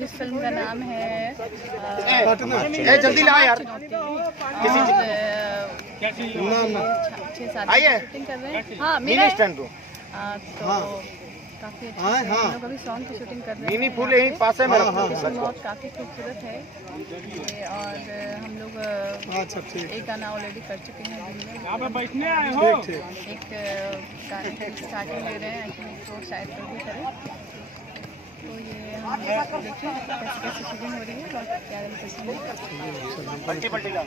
इस फिल्म का नाम है जल्दी ला यार। शूटिंग कर रहे हैं। हाँ मेरा तो काफी अच्छा है। हम लोग अभी सॉन्ग की शूटिंग कर रहे हैं। फूल यहीं पास है मेरा। बहुत काफी खूबसूरत है ये, और हम लोग एक गाना ऑलरेडी कर चुके हैं दिन में। यहाँ पे बैठने आए हो। एक गाने की स्टार्टिंग ले रहे हैं तो शायद तो भी करें। तो ये हम देखिए कैसे कैसे शूटिंग हो रही है और क्या पसंद है।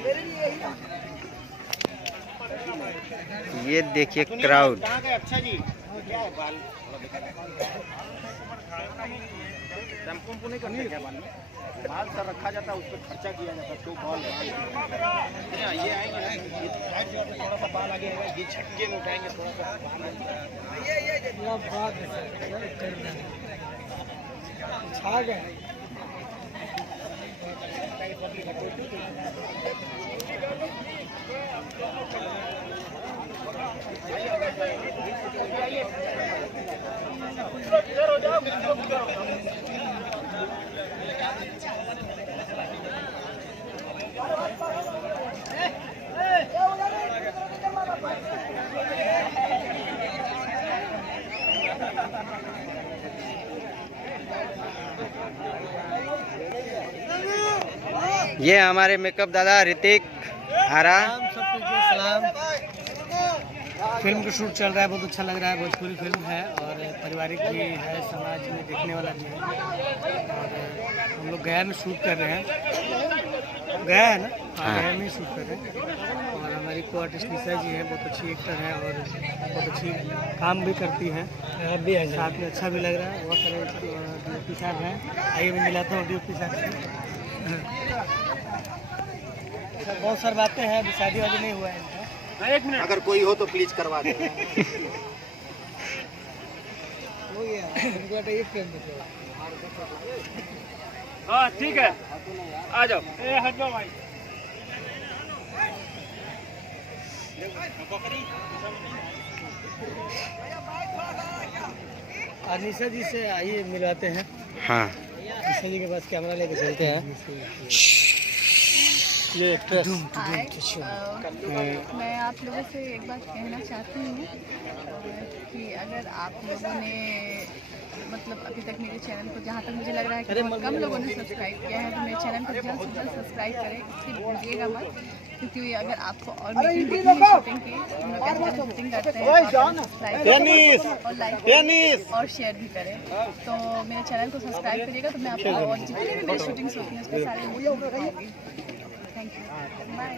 ये देखिए क्राउड। अच्छा जी क्या है बाल शैम्पू नहीं करते क्या बाल में? बाल सर रखा जाता है, उस पर खर्चा किया जाता है तो बाल ये आएंगे ना, थोड़ा सा बाल आगे होगा, ये झटके में उठाएंगे थोड़ा सा छा गए। ये हमारे मेकअप दादा ऋतिक आरा। सलाम। फिल्म का शूट चल रहा है, बहुत अच्छा लग रहा है। भोजपुरी फिल्म है और पारिवारिक भी है, समाज में देखने वाला भी है। और हम लोग गया में शूट कर रहे हैं। गया है ना? गया में शूट कर रहे हैं। और हमारी को आर्टिस्ट निशा जी हैं, बहुत अच्छी एक्टर है और बहुत अच्छी काम भी करती हैं। भी है साथ में, अच्छा भी लग रहा है। बहुत सारे DOP साहब हैं, आइए मैं मिलाता हूँ DOP साहब से। बहुत सारी बातें हैं, अभी शादी वादी नहीं हुआ है। एक मिनट, अगर कोई हो तो प्लीज करवा दे। हाँ ठीक है, आ जाओ। हट जाओ भाई। निशा जी से आइए मिलवाते हैं। हाँ निशा जी के पास कैमरा लेके चलते हैं। ये एक्ट्रेस। मैं आप लोगों से एक बात कहना चाहती हूँ कि अगर आप लोगों ने मतलब अभी तक मेरे चैनल को, जहाँ तक मुझे लग रहा है कि बहुत कम लोगों ने सब्सक्राइब किया है, तो मेरे चैनल को जल्द से जल्द सब्सक्राइब करें। इसलिए भूलिएगा मत, क्योंकि अगर आपको और मेरी शूटिंग की, हम लोग कैसे शूटिंग करते हैं, और लाइक और शेयर भी करें। तो मेरे चैनल को सब्सक्राइब करिएगा, तो मैं आपको और जितनी भी मेरी शूटिंग्स होती हैं उसके सारे थैंक यू। बाय।